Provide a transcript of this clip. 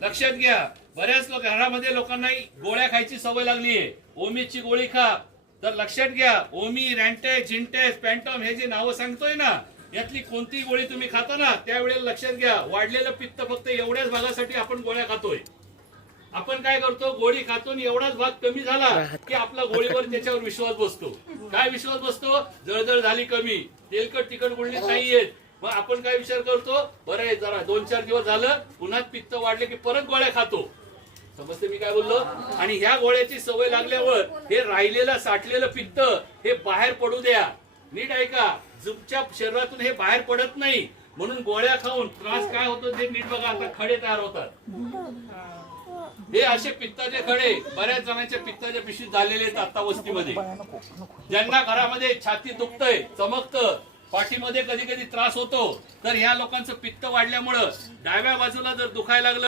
लक्षात घ्या, बऱ्याच घरामध्ये लोकांना गोळ्या खायची सवय लागली आहे. ओमीची गोळी खा, तर लक्षात घ्या ओमी, रॅन्टेज, झिंटेज, पॅन्टॉम हे जे नावं सांगतोय ना, यातली कोणती गोळी तुम्ही खाता ना त्यावेळेला लक्षात घ्या, वाढलेलं पित्त फक्त एवढ्याच भागासाठी आपण गोळ्या खातोय. आपण काय करतो, गोळी खातो आणि एवढाच भाग कमी झाला की आपला गोळीवर त्याच्यावर विश्वास बसतो. काय विश्वास बसतो? जळजळ झाली कमी, तेलकट तिखट गुळणी नाहीयेत. मग आपण काय विचार करतो, बरं आहे जरा 2-4 दिवस झालं पुन्हा पित्त वाढले की परत गोळ्या खातो. समजते मी काय बोललो? आणि ह्या गोळ्याची सवय लागल्यावर हे राहिलेलं साठलेलं पित्त हे बाहेर पडू द्या. नीट ऐका, तुमच्या शरीरातून हे बाहेर पडत नाही म्हणून गोळ्या खाऊन त्रास काय होतो ते नीट बघा. आता खडे तयार होतात, हे असे पित्ताचे खडे बऱ्याच जणांच्या पित्ताच्या पिशवीत झालेले आहेत आता वस्तीमध्ये. ज्यांना घरामध्ये छाती दुखतय, चमकतं, पाठीमध्ये कधी कधी त्रास होतो, तर ह्या लोकांचं पित्त वाढल्यामुळं डाव्या बाजूला जर दुखायला लागलं